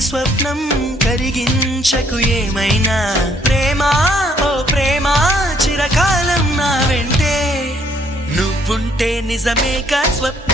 స్వప్నం కరిగించకు ఏమైనా ప్రేమ ఓ ప్రేమ చిరకాలం నా వెంటే నువ్వుంటే నిజమేగా స్వప్నం